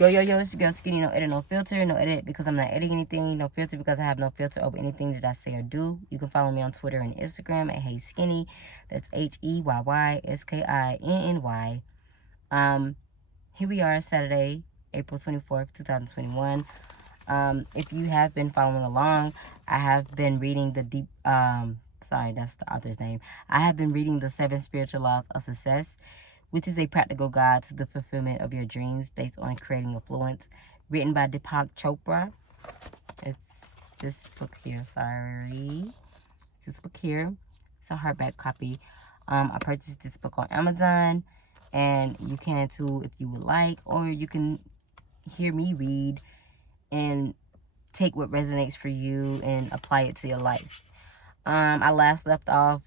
Yo, it's your girl Skinny. No edit, no filter. No edit because I'm not editing anything. No filter because I have no filter over anything that I say or do. You can follow me on Twitter and Instagram at Hey Skinny. That's HEYYSKINNY. Here we are, Saturday, April 24th, 2021. If you have been following along, I have been reading sorry, that's the author's name. I have been reading the 7 Spiritual Laws of Success, which is a practical guide to the fulfillment of your dreams based on creating affluence, written by Deepak Chopra. It's this book here, This book here. It's a hardback copy. I purchased this book on Amazon, and you can too if you would like, or you can hear me read and take what resonates for you and apply it to your life. I last left off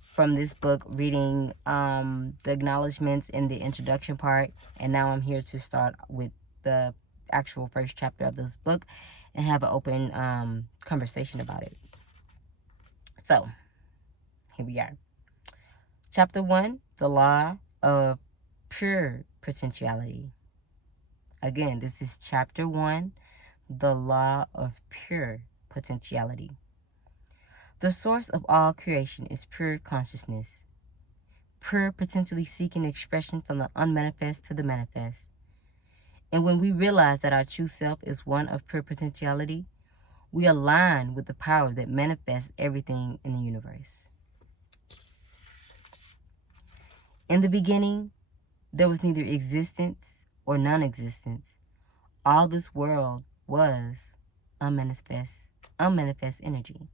from this book reading the acknowledgments in the introduction part, and now I'm here to start with the actual first chapter of this book and have an open conversation about it. So here we are. Chapter 1, the law of pure potentiality. Again, this is chapter 1, the law of pure potentiality. The source of all creation is pure consciousness, pure potentially seeking expression from the unmanifest to the manifest. And when we realize that our true self is one of pure potentiality, we align with the power that manifests everything in the universe. In the beginning, there was neither existence or non-existence. All this world was unmanifest energy.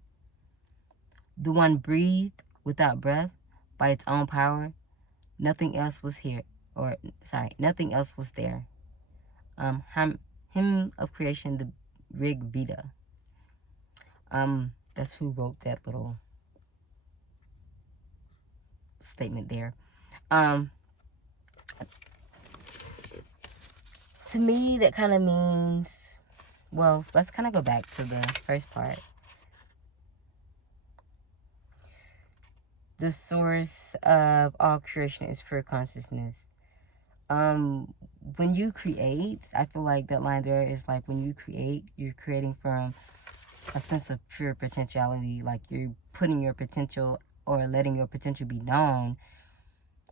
The one breathed without breath by its own power. Nothing else was nothing else was there. Hymn of Creation, the Rig Veda. That's who wrote that little statement there. To me, that kind of means, well, let's kind of go back to the first part. The source of all creation is pure consciousness. When you create, I feel like that line there is like when you create, you're creating from a sense of pure potentiality. Like you're putting your potential or letting your potential be known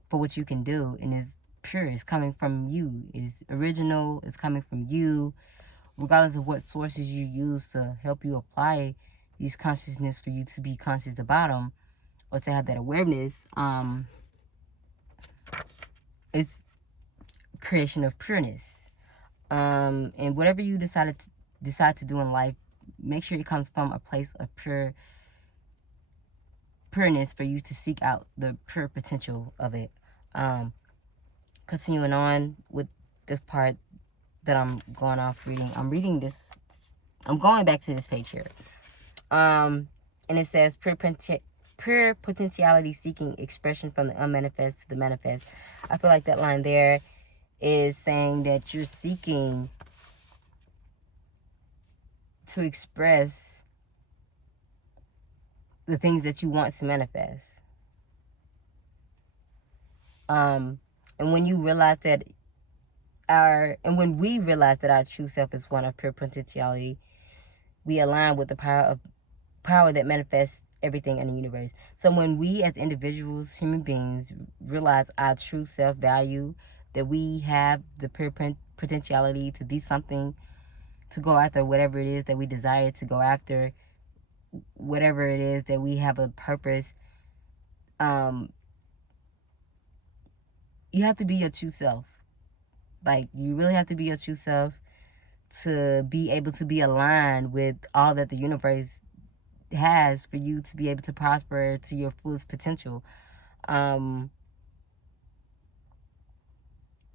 for what you can do, and is pure. It's coming from you. It's original. It's coming from you, regardless of what sources you use to help you apply these consciousness for you to be conscious about them, or to have that awareness. It's creation of pureness. And whatever you decide to do in life, make sure it comes from a place of pureness for you to seek out the pure potential of it. Continuing on with this part that I'm going off reading. I'm going back to this page here. And it says pure potentiality seeking expression from the unmanifest to the manifest. I feel like that line there is saying that you're seeking to express the things that you want to manifest. And when you realize that when we realize that our true self is one of pure potentiality, we align with the power that manifests everything in the universe. So when we as individuals, human beings, realize our true self-value, that we have the pure potentiality to be something, to go after whatever it is that we desire to go after, whatever it is that we have a purpose, you have to be your true self. Like, you really have to be your true self to be able to be aligned with all that the universe has for you to be able to prosper to your fullest potential. And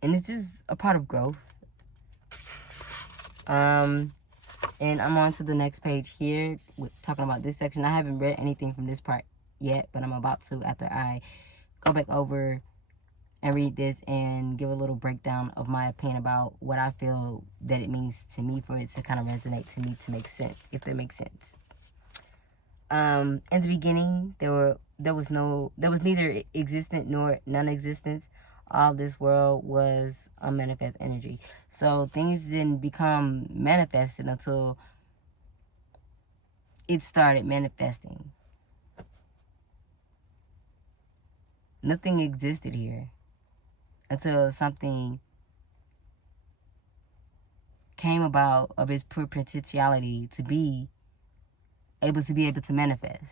it's just a part of growth. And I'm on to the next page here with talking about this section. I haven't read anything from this part yet, but I'm about to after I go back over and read this and give a little breakdown of my opinion about what I feel that it means to me, for it to kind of resonate to me, to make sense, if that makes sense. In the beginning, there was neither existent nor non-existence. all this world was unmanifest energy. So things didn't become manifested until it started manifesting. Nothing existed here until something came about of its pure potentiality to be able to manifest.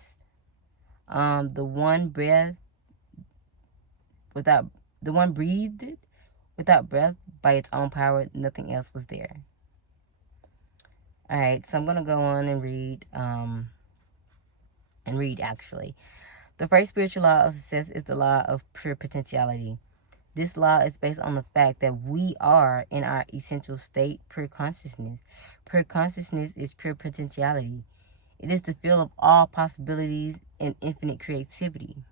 The one breathed without breath by its own power. Nothing else was there. All right, so I'm gonna go on and read. Actually. The first spiritual law of success is the law of pure potentiality. This law is based on the fact that we are, in our essential state, pure consciousness. Pure consciousness is pure potentiality. It is the field of all possibilities and infinite creativity.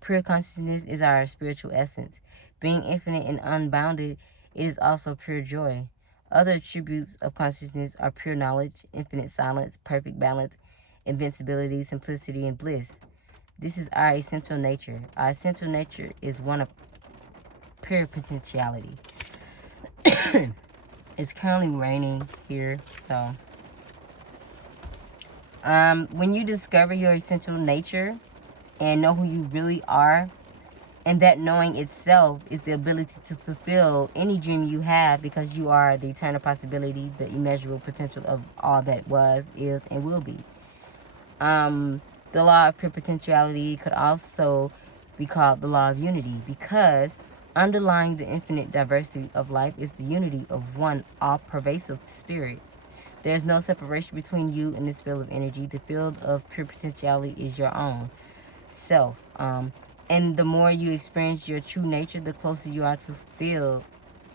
Pure consciousness is our spiritual essence. Being infinite and unbounded, it is also pure joy. Other attributes of consciousness are pure knowledge, infinite silence, perfect balance, invincibility, simplicity, and bliss. This is our essential nature. Our essential nature is one of pure potentiality. It's currently raining here, so when you discover your essential nature and know who you really are, and that knowing itself is the ability to fulfill any dream you have, because you are the eternal possibility, the immeasurable potential of all that was, is, and will be. The law of pure potentiality could also be called the law of unity, because underlying the infinite diversity of life is the unity of one all-pervasive spirit. There is no separation between you and this field of energy. The field of pure potentiality is your own self. And the more you experience your true nature, the closer you are to the field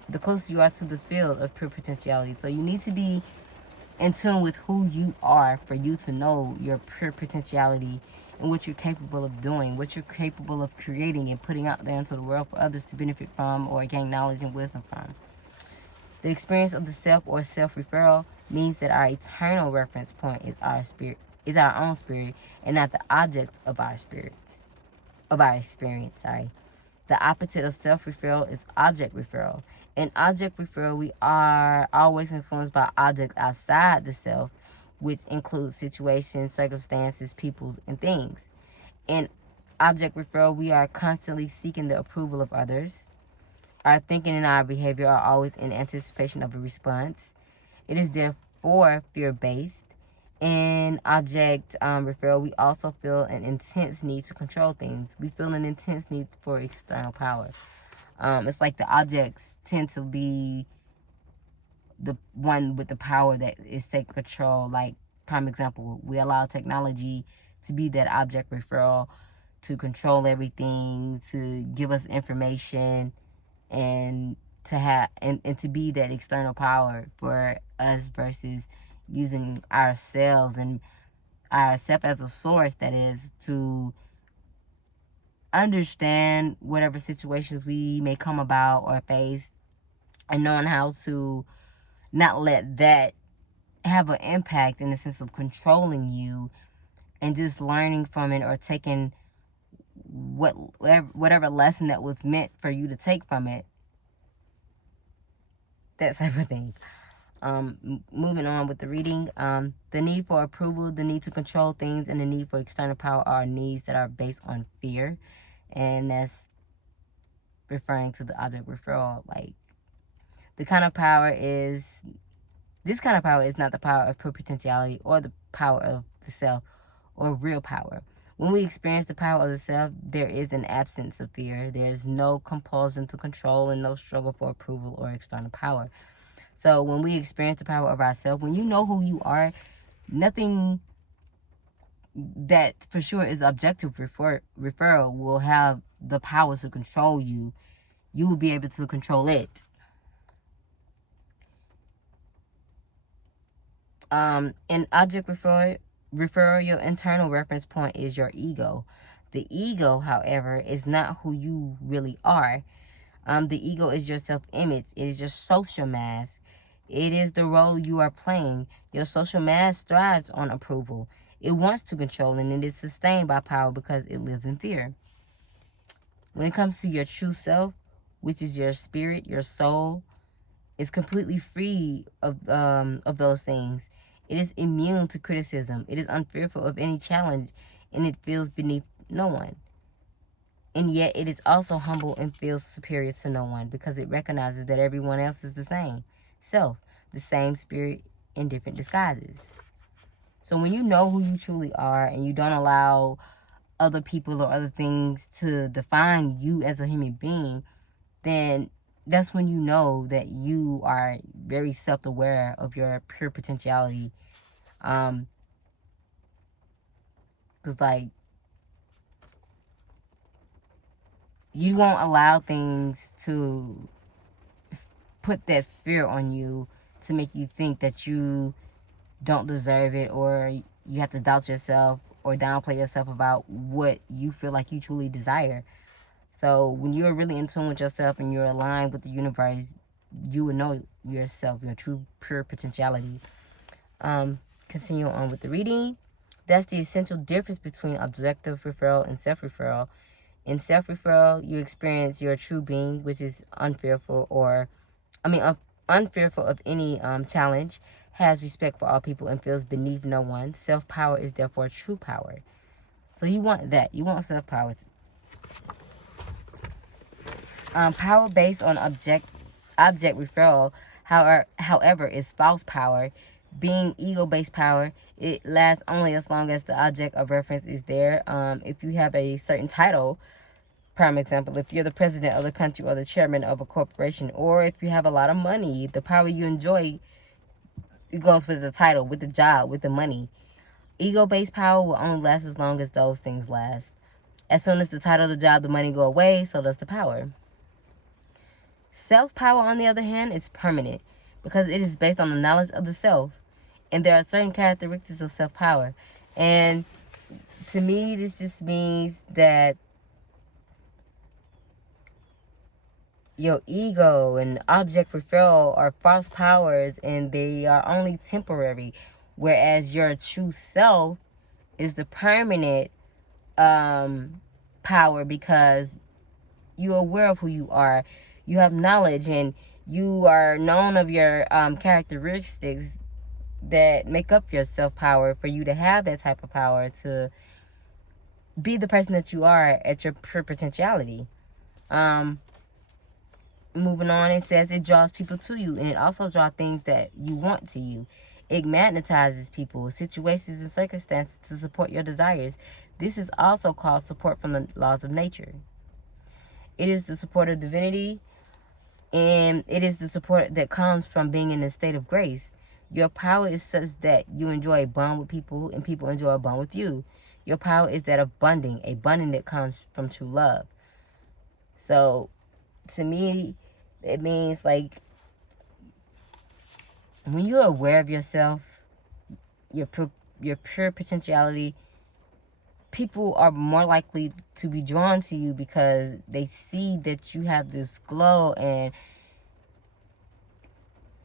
of pure potentiality. So you need to be in tune with who you are for you to know your pure potentiality and what you're capable of doing, what you're capable of creating and putting out there into the world for others to benefit from or gain knowledge and wisdom from. The experience of the self or self-referral means that our eternal reference point is our own spirit, and not the object of our experience. The opposite of self-referral is object referral. In object referral, we are always influenced by objects outside the self, which includes situations, circumstances, people, and things. In object referral, we are constantly seeking the approval of others. Our thinking and our behavior are always in anticipation of a response. It is therefore fear-based. In object referral, we also feel an intense need to control things. We feel an intense need for external power. It's like the objects tend to be the one with the power that is taking control. Like, prime example, we allow technology to be that object referral, to control everything, to give us information, and to have and to be that external power for us, versus using ourselves and ourself as a source, that is, to understand whatever situations we may come about or face, and knowing how to not let that have an impact in the sense of controlling you, and just learning from it or taking whatever lesson that was meant for you to take from it, that type of thing. Moving on with the reading, the need for approval, the need to control things, and the need for external power are needs that are based on fear, and that's referring to the object referral. Like, this kind of power is not the power of pure potentiality or the power of the self or real power. When we experience the power of the self, there is an absence of fear. There is no compulsion to control and no struggle for approval or external power. So when we experience the power of ourselves, when you know who you are, nothing that for sure is objective referral will have the power to control you. You will be able to control it. In object referral, your internal reference point is your ego. The ego, however, is not who you really are. The ego is your self-image. It is your social mask. It is the role you are playing. Your social mask thrives on approval. It wants to control, and it is sustained by power because it lives in fear. When it comes to your true self, which is your spirit, your soul, is completely free of those things. It is immune to criticism. It is unfearful of any challenge, and it feels beneath no one. And yet it is also humble and feels superior to no one because it recognizes that everyone else is the same self, the same spirit in different disguises. So when you know who you truly are and you don't allow other people or other things to define you as a human being, then that's when you know that you are very self-aware of your pure potentiality. Because, like, you won't allow things to put that fear on you to make you think that you don't deserve it, or you have to doubt yourself or downplay yourself about what you feel like you truly desire. So when you're really in tune with yourself and you're aligned with the universe, you will know yourself, your true pure potentiality. Continue on with the reading. That's the essential difference between objective referral and self-referral. In self-referral, you experience your true being, which is unfearful of any challenge, has respect for all people, and feels beneath no one. Self-power is therefore true power. So you want that. You want self-power. Power based on object referral, however, is false power. Being ego-based power, it lasts only as long as the object of reference is there. If you have a certain title, prime example, if you're the president of the country or the chairman of a corporation, or if you have a lot of money, the power you enjoy, it goes with the title, with the job, with the money. Ego-based power will only last as long as those things last. As soon as the title, the job, the money go away, so does the power. Self-power, on the other hand, is permanent because it is based on the knowledge of the self. And there are certain characteristics of self-power. And to me, this just means that your ego and object referral are false powers, and they are only temporary. Whereas your true self is the permanent power, because you're aware of who you are. You have knowledge, and you are known of your characteristics that make up your self-power for you to have that type of power to be the person that you are at your pure potentiality. Moving on, it says it draws people to you, and it also draws things that you want to you. It magnetizes people, situations, and circumstances to support your desires. This is also called support from the laws of nature. It is the support of divinity, and it is the support that comes from being in a state of grace. Your power is such that you enjoy a bond with people, and people enjoy a bond with you. Your power is that of bonding, a bonding that comes from true love. So, to me, it means, like, when you're aware of yourself, your pure potentiality, people are more likely to be drawn to you because they see that you have this glow, and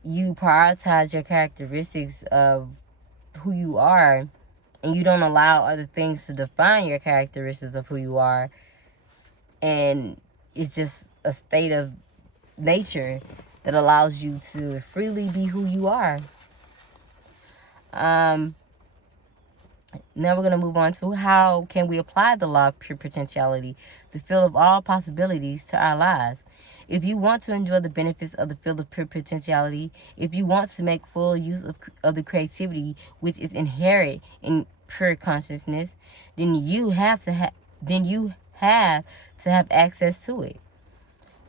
you prioritize your characteristics of who you are, and you don't allow other things to define your characteristics of who you are. And it's just a state of nature that allows you to freely be who you are. Now we're going to move on to how can we apply the law of pure potentiality, the field of all possibilities, to our lives. If you want to enjoy the benefits of the field of pure potentiality, if you want to make full use of the creativity which is inherent in pure consciousness, then you have to have access to it.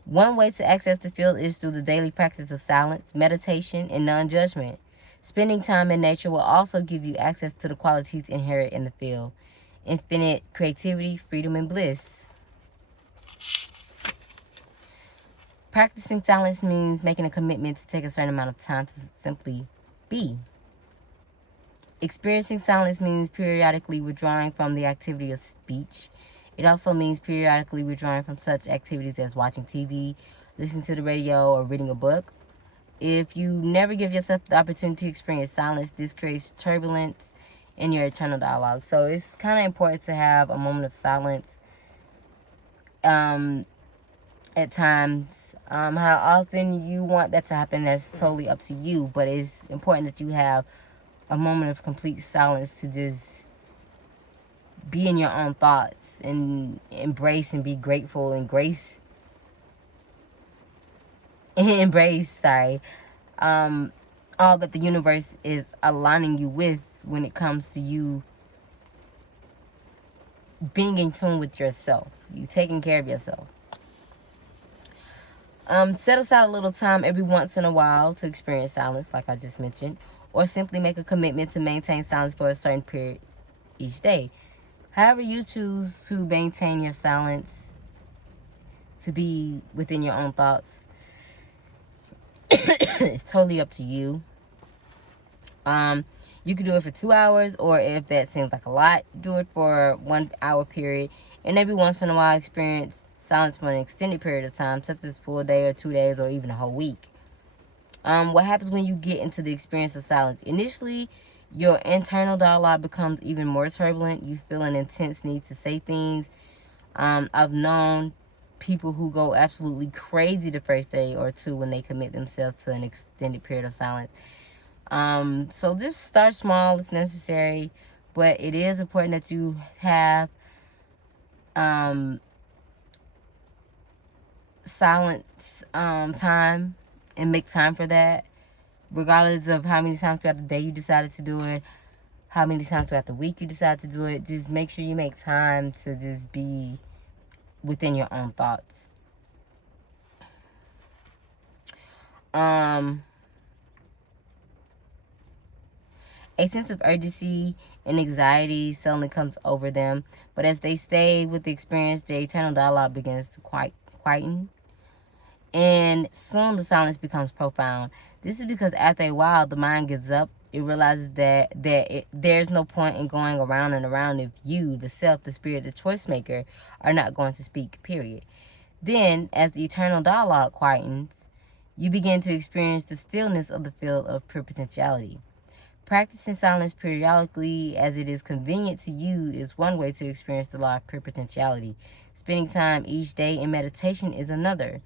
One way to access the field is through the daily practice of silence, meditation, and non-judgment. Spending time in nature will also give you access to the qualities inherent in the field: infinite creativity, freedom, and bliss. Practicing silence means making a commitment to take a certain amount of time to simply be. Experiencing silence means periodically withdrawing from the activity of speech. It also means periodically withdrawing from such activities as watching TV, listening to the radio, or reading a book. If you never give yourself the opportunity to experience silence, this creates turbulence in your internal dialogue. So it's kind of important to have a moment of silence at times. How often you want that to happen, that's totally up to you. But it's important that you have a moment of complete silence to just be in your own thoughts and embrace and be grateful and all that the universe is aligning you with when it comes to you being in tune with yourself, you taking care of yourself. Set aside a little time every once in a while to experience silence, like I just mentioned, or simply make a commitment to maintain silence for a certain period each day. However you choose to maintain your silence, to be within your own thoughts, it's totally up to you. You can do it for 2 hours, or if that seems like a lot, do it for 1 hour period. And every once in a while, experience silence for an extended period of time, such as a full day or 2 days or even a whole week. What happens when you get into the experience of silence? Initially, your internal dialogue becomes even more turbulent. You feel an intense need to say things. I've known people who go absolutely crazy the first day or two when they commit themselves to an extended period of silence. So just start small if necessary, but it is important that you have silence time and make time for that, regardless of how many times throughout the day you decided to do it, how many times throughout the week you decide to do it. Just make sure you make time to just be within your own thoughts. A sense of urgency and anxiety suddenly comes over them, but as they stay with the experience, their internal dialogue begins to quieten, and soon the silence becomes profound. This is because after a while, the mind gives up. It realizes there's no point in going around and around if you, the self, the spirit, the choice maker, are not going to speak, period. Then, as the eternal dialogue quietens, you begin to experience the stillness of the field of pure potentiality. Practicing silence periodically as it is convenient to you is one way to experience the law of pure potentiality. Spending time each day in meditation is another.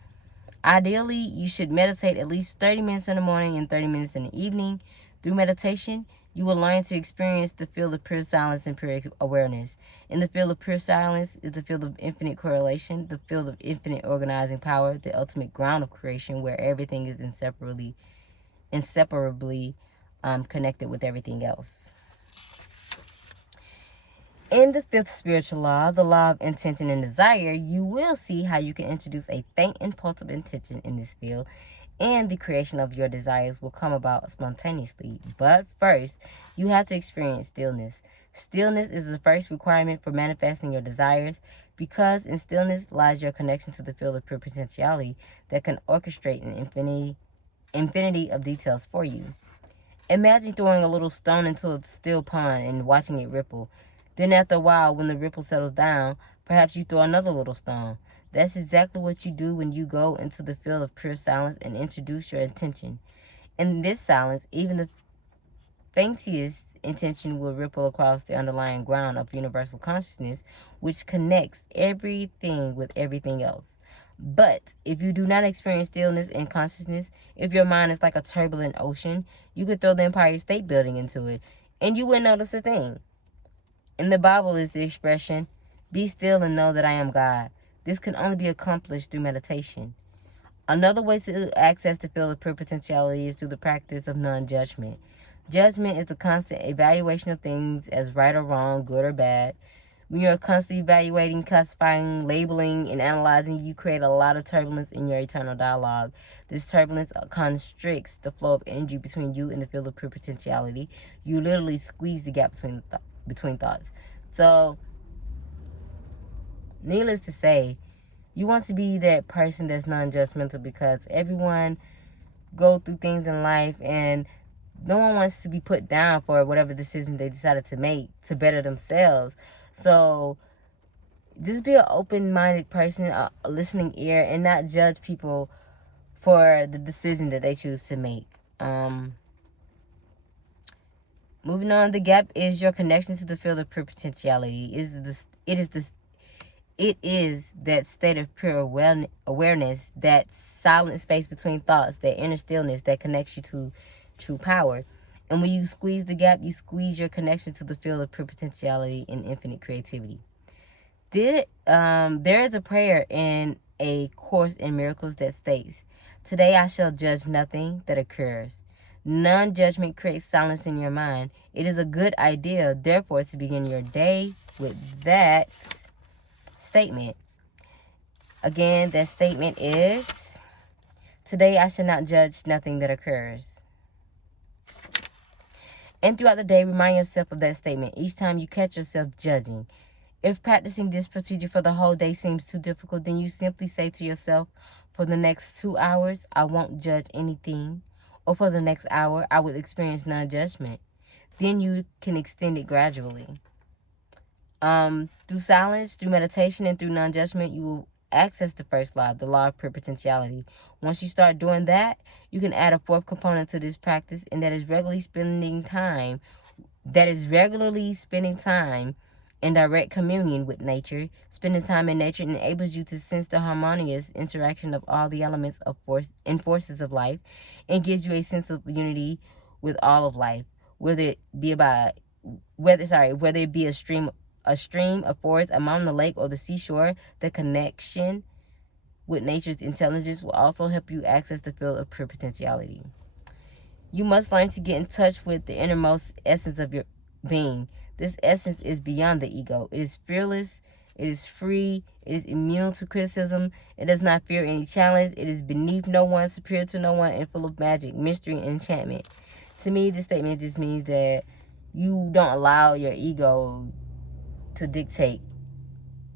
Ideally, you should meditate at least 30 minutes in the morning and 30 minutes in the evening. Through meditation, you will learn to experience the field of pure silence and pure awareness. In the field of pure silence is the field of infinite correlation, the field of infinite organizing power, the ultimate ground of creation where everything is inseparably connected with everything else. In the fifth spiritual law, the law of intention and desire, you will see how you can introduce a faint impulse of intention in this field, and the creation of your desires will come about spontaneously. But first, you have to experience stillness. Stillness is the first requirement for manifesting your desires, because in stillness lies your connection to the field of pure potentiality that can orchestrate an infinity of details for you. Imagine throwing a little stone into a still pond and watching it ripple. Then after a while, when the ripple settles down, perhaps you throw another little stone. That's exactly what you do when you go into the field of pure silence and introduce your intention. In this silence, even the faintest intention will ripple across the underlying ground of universal consciousness, which connects everything with everything else. But if you do not experience stillness and consciousness, if your mind is like a turbulent ocean, you could throw the Empire State Building into it, and you wouldn't notice a thing. In the Bible is the expression, "Be still and know that I am God." This can only be accomplished through meditation. Another way to access the field of pure potentiality is through the practice of non-judgment. Judgment is the constant evaluation of things as right or wrong, good or bad. When you're constantly evaluating, classifying, labeling, and analyzing, you create a lot of turbulence in your eternal dialogue. This turbulence constricts the flow of energy between you and the field of pure potentiality. You literally squeeze the gap between thoughts. So, needless to say, you want to be that person that's non-judgmental, because everyone go through things in life, and no one wants to be put down for whatever decision they decided to make to better themselves. So just be an open-minded person, a listening ear, and not judge people for the decision that they choose to make. Moving on, the gap is your connection to the field of pure potentiality. It It is that state of pure awareness, that silent space between thoughts, that inner stillness that connects you to true power. And when you squeeze the gap, you squeeze your connection to the field of pure potentiality and infinite creativity. There is a prayer in A Course in Miracles that states, "Today I shall judge nothing that occurs." Non-judgment creates silence in your mind. It is a good idea, therefore, to begin your day with that statement. Again, that statement is, "Today I shall not judge nothing that occurs." And throughout the day, remind yourself of that statement each time you catch yourself judging. If practicing this procedure for the whole day seems too difficult, then you simply say to yourself, "For the next 2 hours, I won't judge anything." Or for the next hour, I will experience non-judgment. Then you can extend it gradually. Through silence, through meditation, and through non-judgment, you will access the first law, the law of pure potentiality. Once you start doing that, you can add a fourth component to this practice, and that is regularly spending time in direct communion with nature. Spending time in nature enables you to sense the harmonious interaction of all the elements of forces of life, and gives you a sense of unity with all of life, whether it be a stream, a forest, a mountain, a lake, or the seashore. The connection with nature's intelligence will also help you access the field of pure potentiality. You must learn to get in touch with the innermost essence of your being. This essence is beyond the ego. It is fearless. It is free. It is immune to criticism. It does not fear any challenge. It is beneath no one, superior to no one, and full of magic, mystery, and enchantment. To me, this statement just means that you don't allow your ego to dictate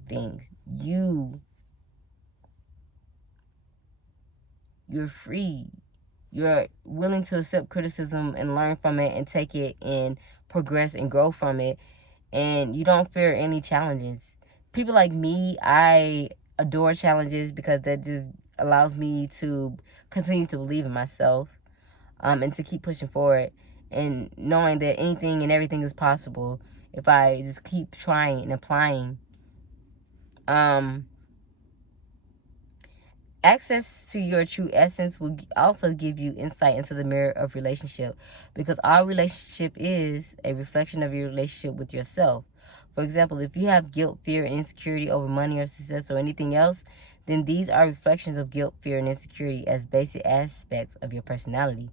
things. You're free. You're willing to accept criticism and learn from it and take it and progress and grow from it. And you don't fear any challenges. People like me, I adore challenges because that just allows me to continue to believe in myself, and to keep pushing forward and knowing that anything and everything is possible if I just keep trying and applying. Access to your true essence will also give you insight into the mirror of relationship, because our relationship is a reflection of your relationship with yourself. For example, if you have guilt, fear, and insecurity over money or success or anything else, then these are reflections of guilt, fear, and insecurity as basic aspects of your personality.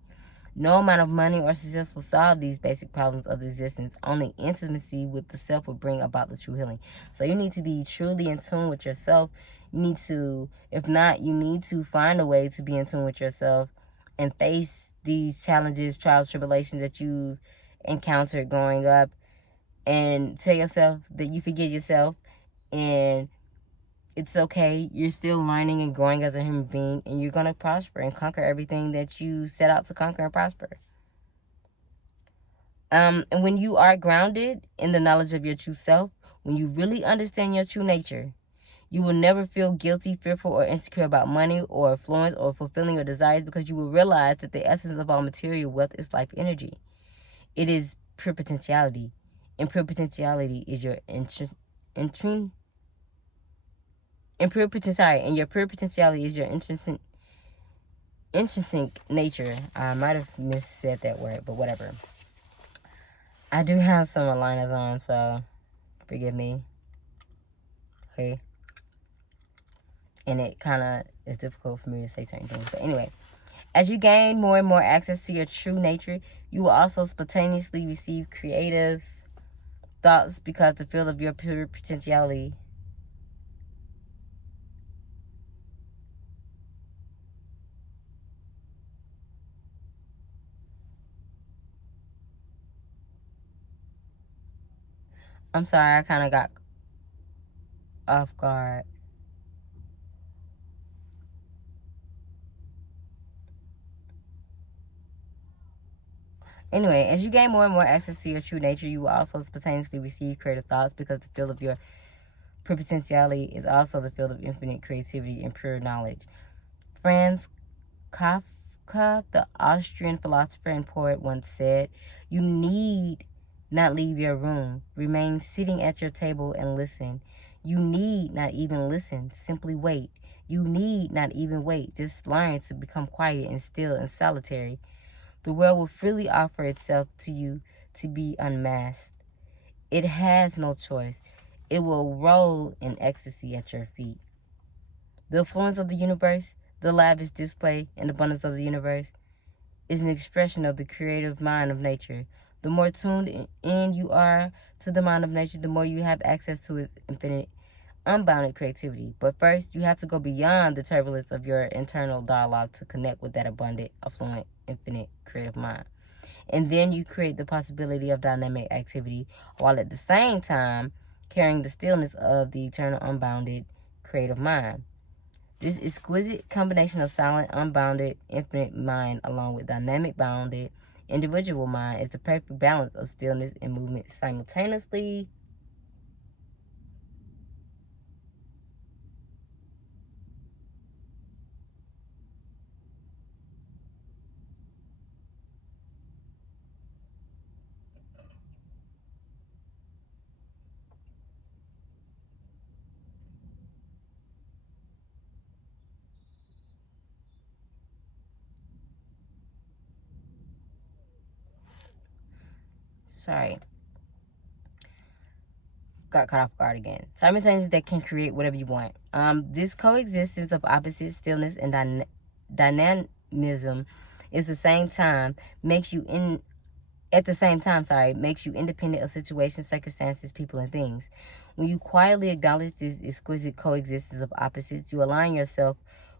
No amount of money or success will solve these basic problems of existence. Only intimacy with the self will bring about the true healing. So you need to be truly in tune with yourself. You need to, if not, you need to find a way to be in tune with yourself and face these challenges, trials, tribulations that you've encountered growing up, and tell yourself that you forgive yourself and it's okay. You're still learning and growing as a human being, and you're going to prosper and conquer everything that you set out to conquer and prosper. And when you are grounded in the knowledge of your true self, when you really understand your true nature, you will never feel guilty, fearful, or insecure about money or influence or fulfilling your desires, because you will realize that the essence of all material wealth is life energy. It is pure potentiality. And pure potentiality is your and your pure potentiality is your intrinsic nature. I might have missaid that word, but whatever. I do have some aligners on, so forgive me. Okay. And it kind of is difficult for me to say certain things. But anyway, as you gain more and more access to your true nature, you will also spontaneously receive creative thoughts, because the field of your pure potentiality I'm sorry, I kind of got off guard. Anyway, as you gain more and more access to your true nature, you will also spontaneously receive creative thoughts, because the field of your pure potentiality is also the field of infinite creativity and pure knowledge. Franz Kafka, the Austrian philosopher and poet, once said, "You need not leave your room. Remain sitting at your table and listen. You need not even listen. Simply wait. You need not even wait. Just learn to become quiet and still and solitary. The world will freely offer itself to you to be unmasked. It has no choice. It will roll in ecstasy at your feet. The influence of the universe, the lavish display and abundance of the universe, is an expression of the creative mind of nature. The more tuned in you are to the mind of nature, the more you have access to its infinite, unbounded creativity. But first, you have to go beyond the turbulence of your internal dialogue to connect with that abundant, affluent, infinite, creative mind. And then you create the possibility of dynamic activity while at the same time carrying the stillness of the eternal, unbounded, creative mind. This exquisite combination of silent, unbounded, infinite mind along with dynamic, bounded, individual mind is the perfect balance of stillness and movement simultaneously. Sorry. Got caught off guard again. Simultaneously that can create whatever you want. This coexistence of opposite stillness and dynamism is the same time makes you in at the same time, makes you independent of situations, circumstances, people, and things. When you quietly acknowledge this exquisite coexistence of opposites, you align yourself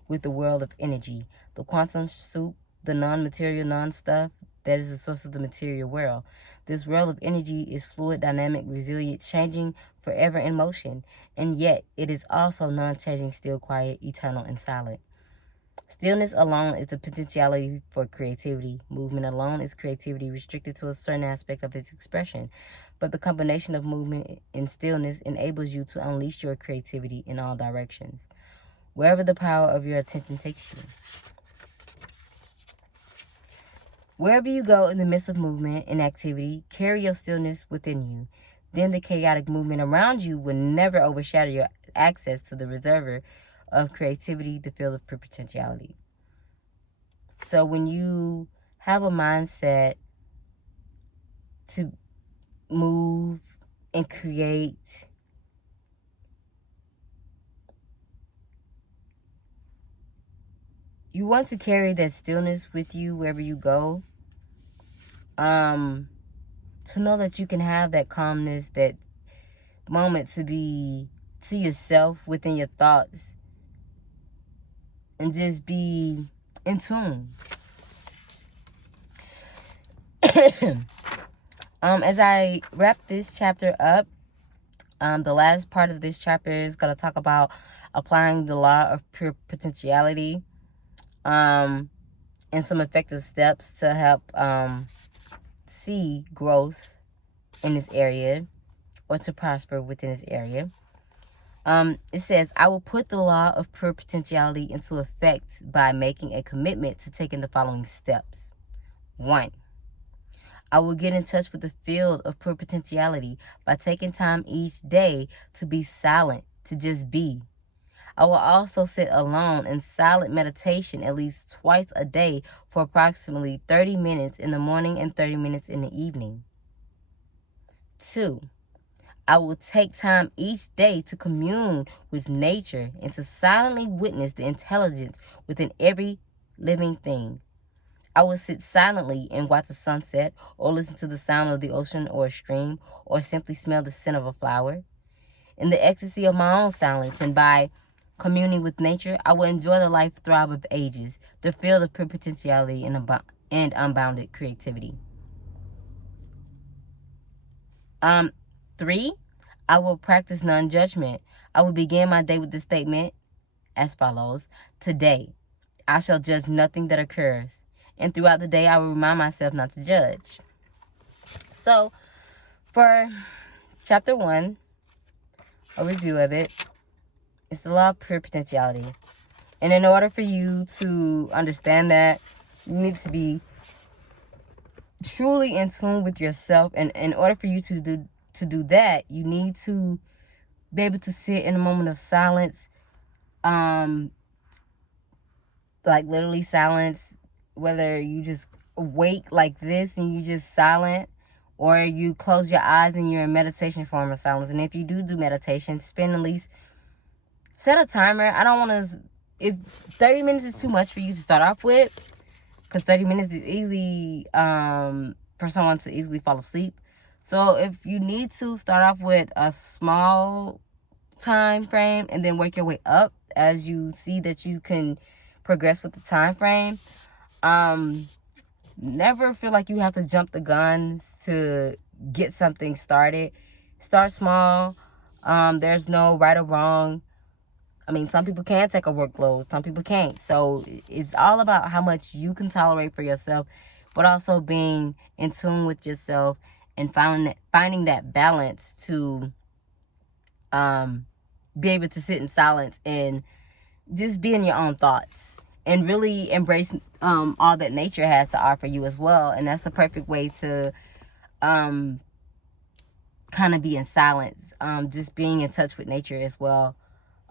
with the world of energy, the quantum soup, the non-material non-stuff that is the source of the material world. This world of energy is fluid, dynamic, resilient, changing, forever in motion, and yet it is also non-changing, still, quiet, eternal, and silent. Stillness alone is the potentiality for creativity. Movement alone is creativity restricted to a certain aspect of its expression. But the combination of movement and stillness enables you to unleash your creativity in all directions, wherever the power of your attention takes you. Wherever you go in the midst of movement and activity, carry your stillness within you. Then the chaotic movement around you will never overshadow your access to the reservoir of creativity, the field of pure potentiality. So when you have a mindset to move and create, you want to carry that stillness with you wherever you go. To know that you can have that calmness, that moment to be to yourself within your thoughts and just be in tune. As I wrap this chapter up, the last part of this chapter is going to talk about applying the law of pure potentiality, and some effective steps to help see growth in this area or to prosper within this area. It says, I will put the law of pure potentiality into effect by making a commitment to taking the following steps. 1. I will get in touch with the field of pure potentiality by taking time each day to be silent, to just be. I will also sit alone in silent meditation at least twice a day for approximately 30 minutes in the morning and 30 minutes in the evening. 2. I will take time each day to commune with nature and to silently witness the intelligence within every living thing. I will sit silently and watch a sunset or listen to the sound of the ocean or a stream or simply smell the scent of a flower. In the ecstasy of my own silence and by communing with nature, I will enjoy the life throb of ages, the field of pure potentiality and unbounded creativity. 3, I will practice non-judgment. I will begin my day with the statement as follows. Today, I shall judge nothing that occurs. And throughout the day, I will remind myself not to judge. So, for chapter 1, a review of it, it's the law of pure potentiality. And in order for you to understand that, you need to be truly in tune with yourself. And in order for you to do that, you need to be able to sit in a moment of silence, like literally silence, whether you just wake like this and you just silent, or you close your eyes and you're in meditation form of silence. And if you do meditation, spend at least, set a timer. I don't want to, if 30 minutes is too much for you to start off with, because 30 minutes is easily, for someone to easily fall asleep. So if you need to, start off with a small time frame and then work your way up as you see that you can progress with the time frame. Never feel like you have to jump the guns to get something started. Start small. There's no right or wrong. I mean, some people can take a workload, some people can't. So it's all about how much you can tolerate for yourself, but also being in tune with yourself and finding that balance to be able to sit in silence and just be in your own thoughts and really embrace all that nature has to offer you as well. And that's the perfect way to kind of be in silence, just being in touch with nature as well.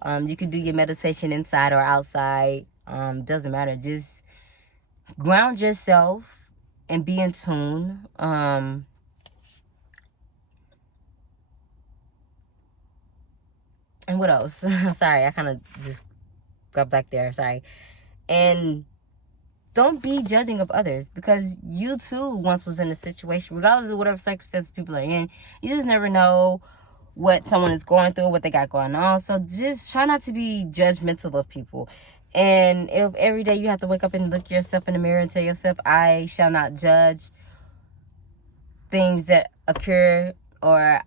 You can do your meditation inside or outside, doesn't matter. Just ground yourself and be in tune. And what else? Sorry, I kind of just got back there. Sorry. And don't be judging of others, because you too once was in a situation, regardless of whatever circumstances people are in. You just never know what someone is going through, what they got going on. So just try not to be judgmental of people. And if every day you have to wake up and look yourself in the mirror and tell yourself, I shall not judge things that occur, or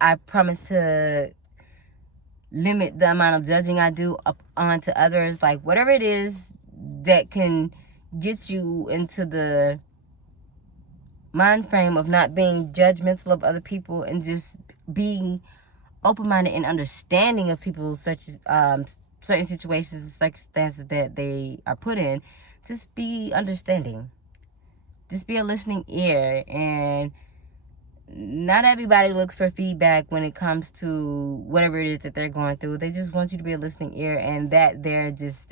I promise to limit the amount of judging I do up onto others, like whatever it is that can get you into the mind frame of not being judgmental of other people and just being open-minded and understanding of people, such as certain situations and circumstances that they are put in. Just be understanding, just be a listening ear. And not everybody looks for feedback when it comes to whatever it is that they're going through. They just want you to be a listening ear, and that there just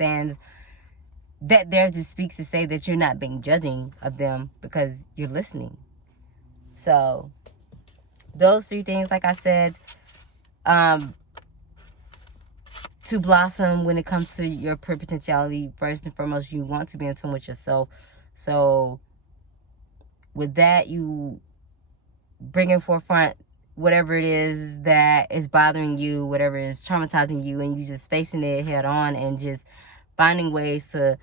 speaks to say that you're not being judging of them because you're listening. So those three things, like I said, to blossom when it comes to your pure potentiality, first and foremost, you want to be in tune with yourself. So with that, you bring in forefront whatever it is that is bothering you, whatever is traumatizing you, and you just facing it head on and just finding ways to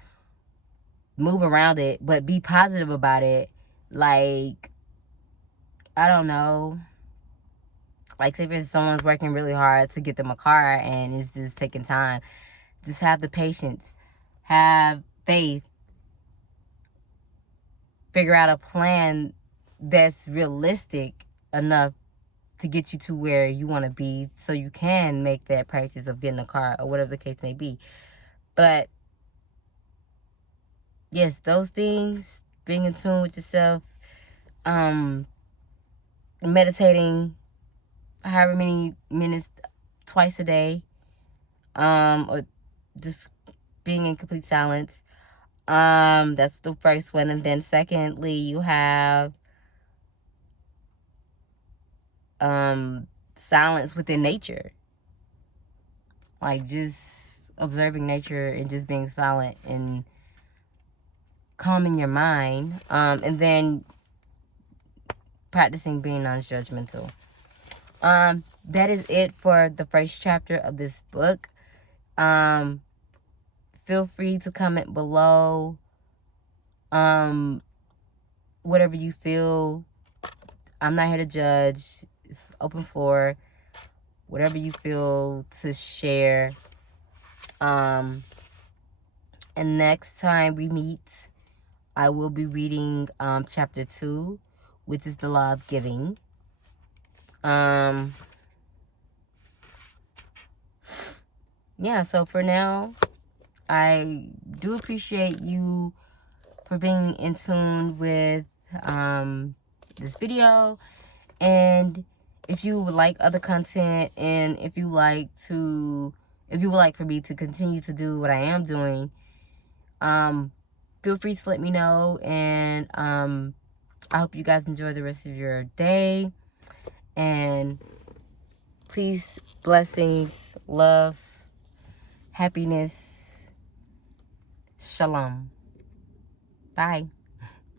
move around it, but be positive about it. Like, I don't know, like say if someone's working really hard to get them a car and it's just taking time, just have the patience, have faith, figure out a plan that's realistic enough to get you to where you want to be, so you can make that purchase of getting a car or whatever the case may be. But yes, those things, being in tune with yourself, meditating however many minutes twice a day, or just being in complete silence. That's the first one. And then secondly, you have silence within nature, like just observing nature and just being silent and calming your mind, and then practicing being non-judgmental. That is it for the first chapter of this book. Feel free to comment below whatever you feel. I'm not here to judge. It's open floor. Whatever you feel to share. And next time we meet, I will be reading chapter 2, which is the law of giving. Yeah, so for now, I do appreciate you for being in tune with this video. And if you would like other content, and if you would like for me to continue to do what I am doing, feel free to let me know. And I hope you guys enjoy the rest of your day. And please, blessings, love, happiness, shalom. Bye.